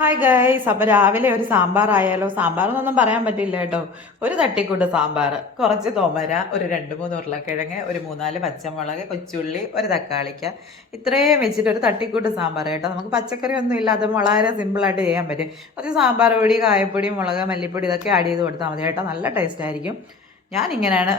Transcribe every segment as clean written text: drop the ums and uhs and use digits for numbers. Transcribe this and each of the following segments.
Hi guys, അപ്പോൾ രാവിലെ ഒരു സാമ്പാർ ആയാലോ? സാമ്പാർ എന്നൊന്നും പറയാൻ പറ്റില്ല കേട്ടോ. ഒരു തട്ടിക്കൂട്ട് സാമ്പാർ, കുറച്ച് തോമര, ഒരു 2-3 ഉരുളക്കിഴങ്ങ്, ഒരു 3-4 പച്ചമുളക്, കൊച്ചുള്ളി, ഒരു തക്കാളിക്ക, ഇത്രയും വെച്ചിട്ട് ഒരു തട്ടിക്കൂട്ട് സാമ്പാർ കേട്ടോ. നമുക്ക് പച്ചക്കറി ഒന്നും ഇല്ലാതെ വളരെ സിമ്പിളായിട്ട് ചെയ്യാൻ പറ്റും. കുറച്ച് സാമ്പാർ പൊടി, കായപ്പൊടി, മുളക്, മല്ലിപ്പൊടി ഇതൊക്കെ ആഡ് ചെയ്ത് കൊടുത്താൽ മതി കേട്ടോ. നല്ല ടേസ്റ്റ് ആയിരിക്കും. ഞാനിങ്ങനെയാണ്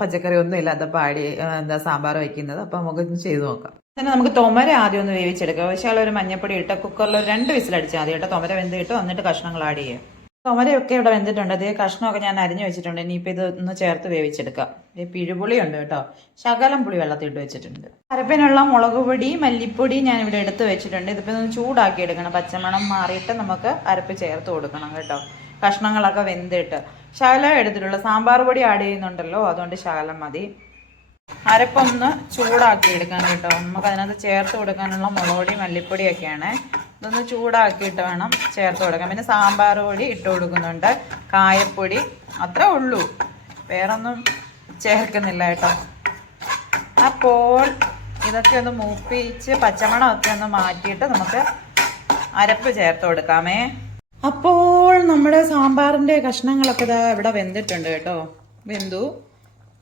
പച്ചക്കറി ഒന്നും ഇല്ലാത്തപ്പോൾ സാമ്പാർ വയ്ക്കുന്നത്. അപ്പോൾ നമുക്കൊന്ന് ചെയ്ത് നോക്കാം. തന്നെ നമുക്ക് തൊമര ആദ്യം ഒന്ന് വേവിച്ചെടുക്കാം. പക്ഷേ ഒരു മഞ്ഞപ്പൊടി ഇട്ട് കുക്കറിൽ ഒരു 2 വിസിലടിച്ചാൽ മതി കേട്ടോ. തൊമര വെന്ത് കിട്ടും. എന്നിട്ട് കഷ്ണങ്ങൾ ആഡ് ചെയ്യാം. തൊമരയൊക്കെ ഇവിടെ വെന്തിട്ടുണ്ട്. അതേ കഷ്ണമൊക്കെ ഞാൻ അരിഞ്ഞു വെച്ചിട്ടുണ്ട്. ഇനിയിപ്പോൾ ഇത് ഒന്ന് ചേർത്ത് വേവിച്ചെടുക്കാം. ഈ പിഴുപുളി ഉണ്ട് കേട്ടോ. ശകലം പുളി വെള്ളത്തിൽ ഇട്ട് വെച്ചിട്ടുണ്ട്. അരപ്പിനുള്ള മുളക് പൊടി, മല്ലിപ്പൊടി ഞാൻ ഇവിടെ എടുത്ത് വെച്ചിട്ടുണ്ട്. ഇതിപ്പോൾ ഒന്ന് ചൂടാക്കി എടുക്കണം. പച്ചമണം മാറിയിട്ട് നമുക്ക് അരപ്പ് ചേർത്ത് കൊടുക്കണം കേട്ടോ. കഷ്ണങ്ങളൊക്കെ വെന്തിട്ട് ശകലം എടുത്തിട്ടുള്ള സാമ്പാർ പൊടി ആഡ് ചെയ്യുന്നുണ്ടല്ലോ, അതുകൊണ്ട് ശകലം മതി. അരപ്പൊന്ന് ചൂടാക്കി എടുക്കാൻ കേട്ടോ. നമുക്ക് അതിനകത്ത് ചേർത്ത് കൊടുക്കാനുള്ള മുളക് പൊടി, മല്ലിപ്പൊടിയൊക്കെയാണ്. ഇതൊന്ന് ചൂടാക്കിയിട്ട് വേണം ചേർത്ത് കൊടുക്കാൻ. പിന്നെ സാമ്പാർ പൊടി ഇട്ട് കൊടുക്കുന്നുണ്ട്, കായപ്പൊടി, അത്രേ ഉള്ളൂ, വേറൊന്നും ചേർക്കുന്നില്ല കേട്ടോ. അപ്പോൾ ഇതൊക്കെ ഒന്ന് മൂപ്പിച്ച് പച്ചമണമൊക്കെ ഒന്ന് മാറ്റിയിട്ട് നമുക്ക് അരപ്പ് ചേർത്ത് കൊടുക്കാമേ. അപ്പോൾ നമ്മുടെ സാമ്പാറിൻ്റെ കഷ്ണങ്ങളൊക്കെ ഇതാ ഇവിടെ വെന്തിട്ടുണ്ട് കേട്ടോ. വെന്തു.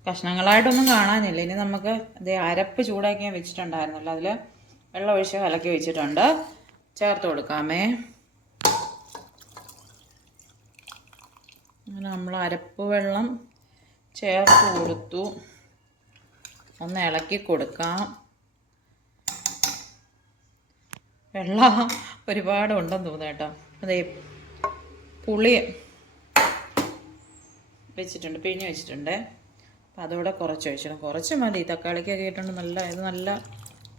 കഷ്ണങ്ങളായിട്ടൊന്നും കാണാനില്ല. ഇനി നമുക്ക് അതേ അരപ്പ് ചൂടാക്കി ഞാൻ വെച്ചിട്ടുണ്ടായിരുന്നല്ലോ, അതിൽ വെള്ളം ഒഴിച്ച് കലക്കി വെച്ചിട്ടുണ്ട്. ചേർത്ത് കൊടുക്കാമേ. അങ്ങനെ നമ്മൾ അരപ്പ് വെള്ളം ചേർത്ത് കൊടുത്തു. ഒന്ന് ഇളക്കി കൊടുക്കാം. വെള്ളം ഒരുപാട് ഉണ്ടെന്ന് തോന്നുന്നു കേട്ടോ. അതേ പുളി വെച്ചിട്ടുണ്ട്, പിഴിഞ്ഞ് വെച്ചിട്ടുണ്ട്. അപ്പം അതോടെ കുറച്ച് ഒഴിച്ചിടും. കുറച്ച് മതി, തക്കാളിക്കൊക്കെ ഇട്ടുണ്ട്. നല്ല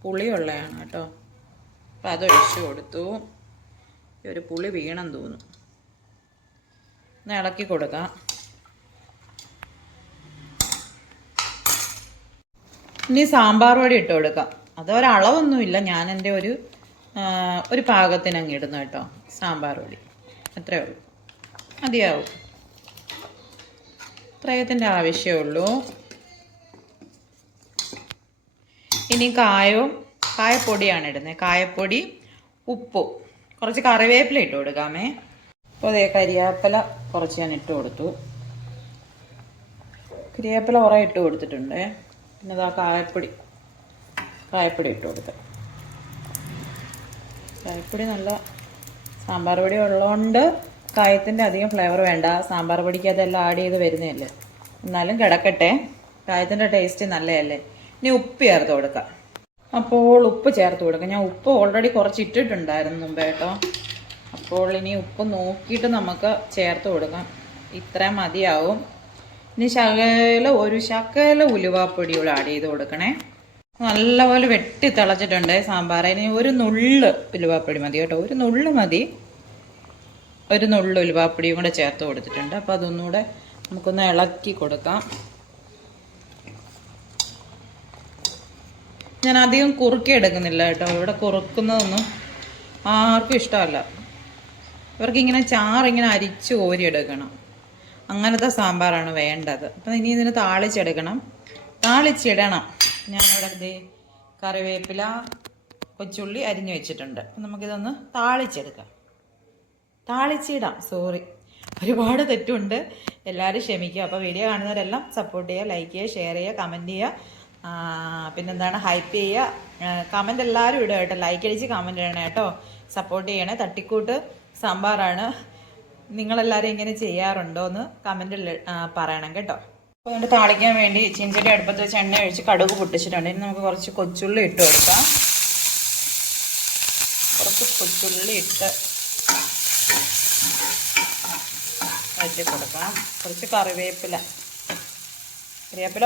പുളിയുള്ളതാണ് കേട്ടോ. അപ്പം അതൊഴിച്ച് കൊടുത്തു. ഒരു പുളി വീണം തോന്നുന്നു. ഒന്ന് ഇളക്കി കൊടുക്കാം. ഇനി സാമ്പാർ പൊടി ഇട്ട് കൊടുക്കാം. അതൊരളവൊന്നുമില്ല, ഞാൻ എൻ്റെ ഒരു പാകത്തിന് അങ്ങ് ഇടുന്നു കേട്ടോ. സാമ്പാർ പൊടി അത്രയേ ഉള്ളൂ, മതിയാവും. ഇത്രയത്തിൻ്റെ ആവശ്യമുള്ളൂ. ഇനി കായപ്പൊടിയാണ് ഇടുന്നത്. കായപ്പൊടി, ഉപ്പും, കുറച്ച് കറിവേപ്പില ഇട്ട് കൊടുക്കാമേ. അപ്പോൾ അതേ കരിവേപ്പില കുറച്ച് ഞാൻ ഇട്ട് കൊടുത്തു. കരിവേപ്പില കുറേ ഇട്ട് കൊടുത്തിട്ടുണ്ട്. പിന്നെ ഇതാ കായപ്പൊടി ഇട്ട് കൊടുത്തു. കായപ്പൊടി നല്ല സാമ്പാർ പൊടി ഉള്ളതുകൊണ്ട് കായത്തിൻ്റെ അധികം ഫ്ലേവർ വേണ്ട. സാമ്പാർ പൊടിക്ക് അതെല്ലാം ആഡ് ചെയ്ത് വരുന്നതല്ലേ, എന്നാലും കിടക്കട്ടെ. കായത്തിൻ്റെ ടേസ്റ്റ് നല്ലതല്ലേ. ഇനി ഉപ്പ് ചേർത്ത് കൊടുക്കാം. അപ്പോൾ ഉപ്പ് ചേർത്ത് കൊടുക്കാം. ഞാൻ ഉപ്പ് ഓൾറെഡി കുറച്ച് ഇട്ടിട്ടുണ്ടായിരുന്നു മുമ്പ് കേട്ടോ. അപ്പോൾ ഇനി ഉപ്പ് നോക്കിയിട്ട് നമുക്ക് ചേർത്ത് കൊടുക്കാം. ഇത്ര മതിയാവും. ഇനി ഒരു ശകല ഉലുവാപ്പൊടിയോട് ആഡ് ചെയ്ത് കൊടുക്കണേ. നല്ലപോലെ വെട്ടി തിളച്ചിട്ടുണ്ട് സാമ്പാർ. ഇനി ഒരു നുള്ള് ഉലുവാപ്പൊടി മതി കേട്ടോ. ഒരു നുള്ള് മതി. ഒരു നുള്ള് ഉലുവാപ്പൊടിയും കൂടെ ചേർത്ത് കൊടുത്തിട്ടുണ്ട്. അപ്പോൾ അതൊന്നുകൂടെ നമുക്കൊന്ന് ഇളക്കി കൊടുക്കാം. ഞാൻ അധികം കുറുക്കി എടുക്കുന്നില്ല കേട്ടോ. ഇവിടെ കുറുക്കുന്നതൊന്നും ആർക്കും ഇഷ്ടമല്ല. ഇവർക്കിങ്ങനെ ചാറിങ്ങനെ അരിച്ച് കോരിയെടുക്കണം. അങ്ങനത്തെ സാമ്പാറാണ് വേണ്ടത്. അപ്പം ഇനി ഇതിന് താളിച്ചിടണം. ഞാനിവിടെ കറിവേപ്പില, കൊച്ചുള്ളി അരിഞ്ഞു വെച്ചിട്ടുണ്ട്. അപ്പം നമുക്കിതൊന്ന് താളിച്ചിടാം. ഒരുപാട് തെറ്റുണ്ട്, എല്ലാവരും ക്ഷമിക്കുക. അപ്പോൾ വീഡിയോ കാണുന്നവരെല്ലാം സപ്പോർട്ട് ചെയ്യുക, ലൈക്ക് ചെയ്യുക, ഷെയർ ചെയ്യുക, കമൻറ്റ് ചെയ്യുക. പിന്നെന്താണ്, ഹൈപ്പ് ചെയ്യുക. കമൻറ്റ് എല്ലാവരും ഇടുക കേട്ടോ. ലൈക്ക് അടിച്ച് കമൻറ്റ് ചെയ്യണേ കേട്ടോ. സപ്പോർട്ട് ചെയ്യണേ. തട്ടിക്കൂട്ട് സാമ്പാറാണ്. നിങ്ങളെല്ലാവരും ഇങ്ങനെ ചെയ്യാറുണ്ടോ എന്ന് കമൻറ്റിൽ പറയണം കേട്ടോ. അപ്പോൾ അതുകൊണ്ട് താളിക്കാൻ വേണ്ടി ചീഞ്ചട്ടി അടുപ്പത്ത് വെച്ച് എണ്ണ ഒഴിച്ച് കടുക് പൊട്ടിച്ചിട്ടുണ്ട്. ഇനി നമുക്ക് കുറച്ച് കൊച്ചുള്ളി ഇട്ട് കൊടുക്കാം. കുറച്ച് കൊച്ചുള്ളി ഇട്ട് വഴറ്റി കൊടുക്കാം. കുറച്ച് കറിവേപ്പില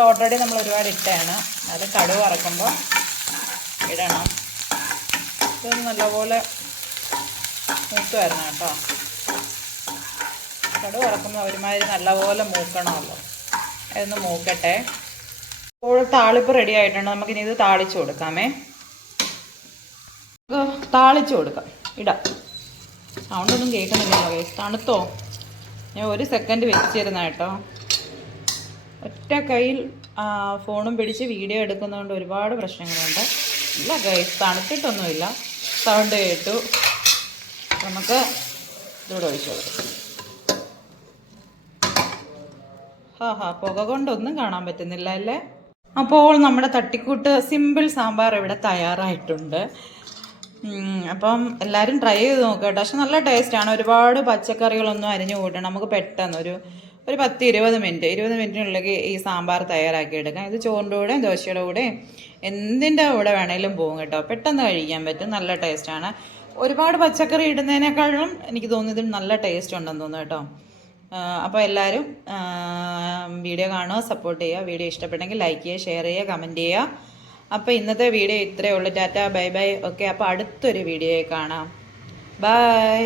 ഓൾറെഡി നമ്മൾ ഒരുപാട് ഇട്ടാണ്, അത് കടുക് വറക്കുമ്പോൾ ഇടണം. ഇതൊന്ന് നല്ലപോലെ മൂത്ത് വരണം കേട്ടോ. കടുക് വറക്കുമ്പോൾ ഒരുമാതിരി നല്ലപോലെ മൂക്കണമല്ലോ. അതൊന്ന് മൂക്കട്ടെ. അപ്പോൾ താളിപ്പ് റെഡി ആയിട്ടുണ്ട്. നമുക്കിനി ഇത് താളിച്ച് കൊടുക്കാമേ. താളിച്ച് കൊടുക്കാം. ഇടാം. സൗണ്ടൊന്നും കേൾക്കുന്നില്ലല്ലോ. തണുത്തോ? ഞാൻ 1 സെക്കൻഡ് വെച്ചിരുന്ന കേട്ടോ. ഒറ്റ കയ്യിൽ ഫോണും പിടിച്ച് വീഡിയോ എടുക്കുന്നതുകൊണ്ട് ഒരുപാട് പ്രശ്നങ്ങളുണ്ട്. ഇല്ല ഗൈസ്, തണുത്തിട്ടൊന്നുമില്ല. സൗണ്ട് കേട്ടു. നമുക്ക് ഇതൂടെ ഒഴിച്ചു കൊടുക്കാം. പുക കൊണ്ടൊന്നും കാണാൻ പറ്റുന്നില്ല അല്ലേ? അപ്പോൾ നമ്മുടെ തട്ടിക്കൂട്ട് സിമ്പിൾ സാമ്പാർ ഇവിടെ തയ്യാറായിട്ടുണ്ട്. അപ്പം എല്ലാവരും ട്രൈ ചെയ്ത് നോക്കുക കേട്ടോ. പക്ഷെ നല്ല ടേസ്റ്റാണ്. ഒരുപാട് പച്ചക്കറികളൊന്നും അരിഞ്ഞു കൂട്ടണം. നമുക്ക് പെട്ടെന്ന് ഒരു 10-20 മിനിറ്റിനുള്ളിൽ ഈ സാമ്പാർ തയ്യാറാക്കി എടുക്കാം. ഇത് ചോറിൻ്റെ കൂടെ ദോശയുടെ കൂടെ എന്തിൻ്റെ കൂടെ വേണേലും പോകും കേട്ടോ. പെട്ടെന്ന് കഴിക്കാൻ പറ്റും. നല്ല ടേസ്റ്റാണ്. ഒരുപാട് പച്ചക്കറി ഇടുന്നതിനേക്കാളും എനിക്ക് തോന്നുന്നു ഇതിന് നല്ല ടേസ്റ്റ് ഉണ്ടെന്ന് തോന്നുന്നു കേട്ടോ. അപ്പോൾ എല്ലാവരും വീഡിയോ കാണുക, സപ്പോർട്ട് ചെയ്യുക. വീഡിയോ ഇഷ്ടപ്പെട്ടെങ്കിൽ ലൈക്ക് ചെയ്യുക, ഷെയർ ചെയ്യുക, കമൻറ്റ് ചെയ്യുക. അപ്പോൾ ഇന്നത്തെ വീഡിയോ ഇത്രയേ ഉള്ളൂ. Tata, bye bye. ഓക്കെ, അപ്പോൾ അടുത്തൊരു വീഡിയോയിൽ കാണാം. ബൈ.